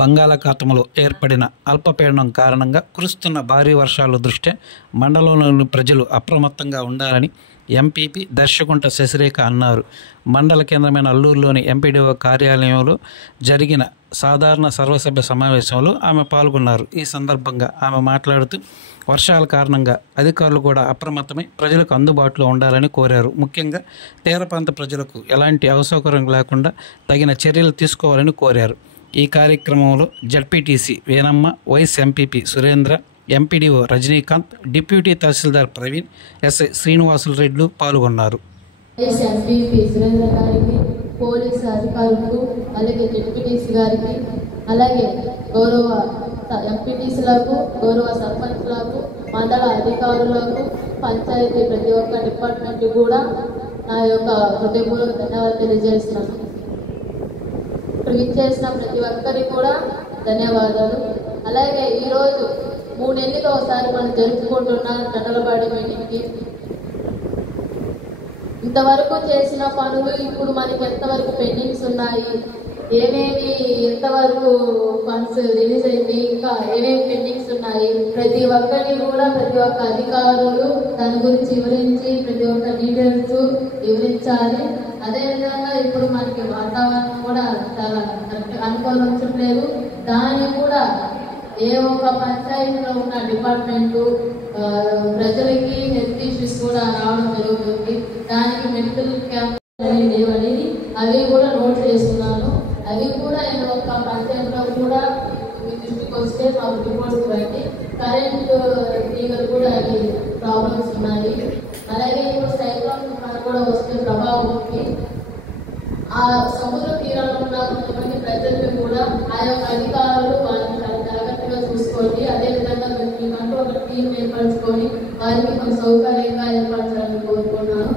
బంగాళాఖాతంలో ఏర్పడిన అల్పపీడనం కారణంగా కురుస్తున్న భారీ వర్షాల దృష్ట్యా మండలంలోని ప్రజలు అప్రమత్తంగా ఉండాలని ఎంపీపీ దర్శకుంట శశిరేఖ అన్నారు. మండల కేంద్రమైన అల్లూరులోని ఎంపీడీఓ కార్యాలయంలో జరిగిన సాధారణ సర్వసభ్య సమావేశంలో ఆమె పాల్గొన్నారు. ఈ సందర్భంగా ఆమె మాట్లాడుతూ వర్షాల కారణంగా అధికారులు కూడా అప్రమత్తమై ప్రజలకు అందుబాటులో ఉండాలని కోరారు. ముఖ్యంగా తీర ప్రాంత ప్రజలకు ఎలాంటి అసౌకర్యం లేకుండా తగిన చర్యలు తీసుకోవాలని కోరారు. ఈ కార్యక్రమంలో ZPTC Venamma, vice MPP Surendra, MPDO Rajinikanth, deputy tahsildar Praveen, SI Srinivasulu Reddy పాల్గొన్నారు. పోలీసు అధికారులకు, అలాగే డిప్యూటీసీ గారికి, అలాగే గౌరవ ఎంపీటీసీలకు, గౌరవ సర్పంచ్లకు, మండల అధికారులకు, పంచాయతీ ప్రతి ఒక్క డిపార్ట్మెంట్ కూడా నా యొక్క హృదయపూర్వక ధన్యవాదాలు తెలియజేస్తున్నాను. ఇక్కడ విచ్చేసిన ప్రతి ఒక్కరికి కూడా ధన్యవాదాలు. అలాగే ఈరోజు 3 నెలలకు ఒకసారి మనం జరుపుకుంటున్న దండలపాడి మీటింగ్కి ఇంతవరకు చేసిన పనులు ఇప్పుడు మనకి ఎంతవరకు పెండింగ్స్ ఉన్నాయి, ఏమేమి ఎంతవరకు ఫండ్స్ రిలీజ్ అయింది, ఇంకా ఏమేమి పెండింగ్స్ ఉన్నాయి, ప్రతి ఒక్కరిని కూడా ప్రతి ఒక్క అధికారులు దాని గురించి వివరించి ప్రతి ఒక్క డీటెయిల్స్ వివరించాలి. అదేవిధంగా ఇప్పుడు మనకి వాతావరణం కూడా చాలా అనుకూలించట్లేదు. దాన్ని కూడా ఏ ఒక్క పంచాయతీలో ఉన్న డిపార్ట్మెంటు ప్రజలకి హెల్త్ ఇష్యూస్ కూడా రావడం జరుగుతుంది. దానికి మెడికల్ క్యాంప్ లేవని అవి కూడా నోట్ చేస్తున్నాను. అవి కూడా ఒక్క పంచాయతీలో కూడా దృష్టికి వస్తే మాకు రిపోర్ట్స్ బట్టి కరెంట్ తీగలు కూడా అవి ప్రాబ్లమ్స్ ఉన్నాయి. అలాగే ఇప్పుడు సైక్లోన్ కూడా వస్తే ప్రభావంకి ఆ సముద్ర తీరాల్లో ఉన్న కొంతమంది ప్రజలకు కూడా ఆ యొక్క అధికారులు వాళ్ళని చాలా జాగ్రత్తగా చూసుకోండి. అదేవిధంగా మీకంటూ ఒక టీం ఏర్పరచుకొని వారికి కొంచెం సౌకర్యంగా ఏర్పరచాలని కోరుకున్నాను.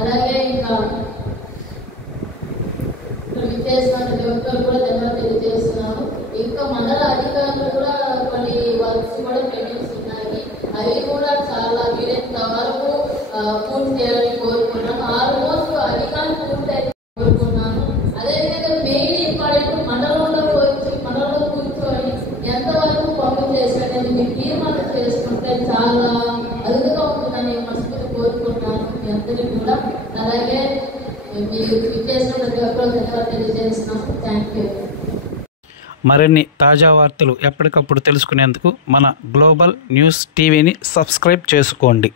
అలాగే ఇంకా విచ్చేసిన ప్రతి ఒక్కరు కూడా ధన్యవాదాలు తెలియజేస్తున్నాను. ఇంకా మండల అధికారులు కూడా కొన్ని వర్క్స్ కూడా పెండింగ్స్ ఉన్నాయి. అవి కూడా చాలా వీలైనంత వరకు పూర్తి చేయాలని కోరుకున్నాను. ఆల్మోస్ట్ అధికారులు పూర్తి కోరుకున్నాను. అదేవిధంగా మెయిన్ ఇంపార్టెంట్ మండలంలో వచ్చి మండలంలో కూర్చొని ఎంతవరకు పనులు చేసినట్టు మీరు తీర్మానం చేసుకుంటే చాలా అరుదుగా ఉంటుందని మనస్ఫూర్తి కోరుకుంటున్నాను మీ అందరికీ కూడా. అలాగే మీరు చేసిన ప్రతి ఒక్కరు ధన్యవాదాలు తెలియజేస్తున్నాను. Thank you. మరిన్ని తాజా వార్తలు ఎప్పటికప్పుడు తెలుసుకునేందుకు మన గ్లోబల్ న్యూస్ టీవీని సబ్స్క్రైబ్ చేసుకోండి.